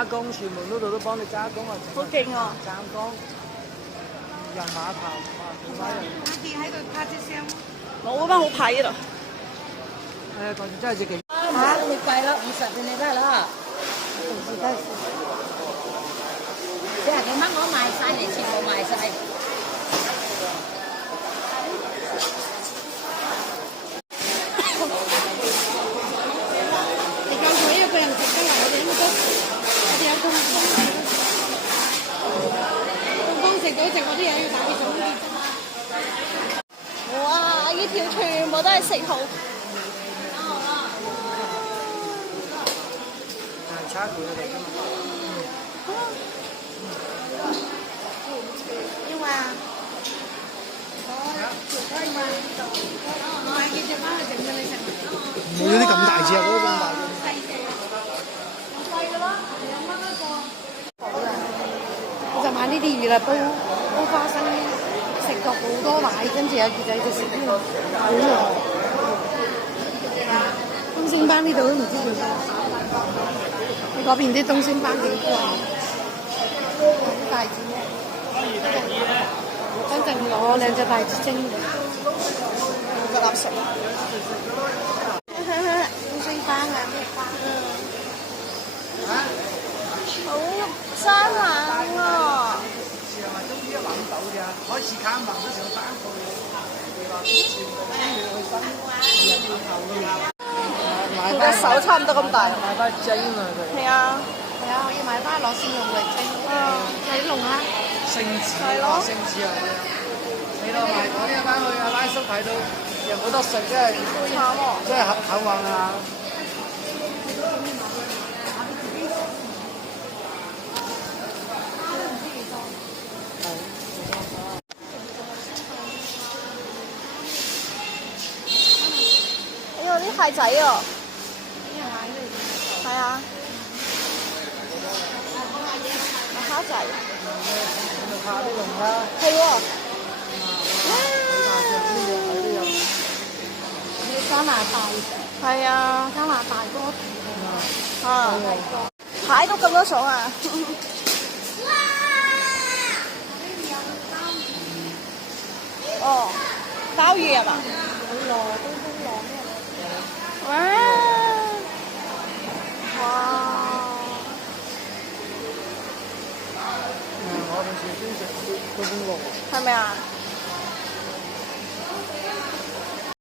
加工，全部嗰度都幫你加工啊！好勁喎！湛江人碼頭，哇！佢哋喺度拍隻相。冇乜好睇呢度。係啊，嗰時真係幾勁。嚇！你貴啦，50俾你得啦。40幾蚊我賣晒，你全部賣晒。你夠佢一個人食得啦，我哋應該我哋有通風。通風食到剩，我啲嘢要打俾總結啫嘛。哇！呢條全部都係食蠔。係叉佢嚟㗎嘛。nhưng mà ngoài cái chợ bán là chừng như này冇啲咁大隻嗰個咁大嘅。我就買呢啲魚啦，煲花生，食咗好多奶，跟住有傑仔就食呢個好喎。東星斑呢度都唔知幾多，你嗰邊啲東星斑幾貴？好大隻。等陣攞兩隻大隻蒸嘅，個垃圾。東星斑啊，咩斑？好生冷啊！係咪終於諗到㗎？開始看忙都想翻去。佢隻手差唔多咁大。買翻蒸啊佢。係啊。係啊，我要買翻攞蒜蓉嚟蒸。睇龍蝦。星子啊，星子啊！你到埋港一翻去阿拉叔睇到又冇得食，真係慘喎！真係口硬啊！哎呀，啲蟹仔啊！係啊。蝦仔。下啲龍蝦。係喎。加拿大。係啊。加拿大嗰個啊。蟹都咁多種啊！哦，鮑魚係嘛？羅東風羅咩？哇！我平時中意食東風螺。係咪啊？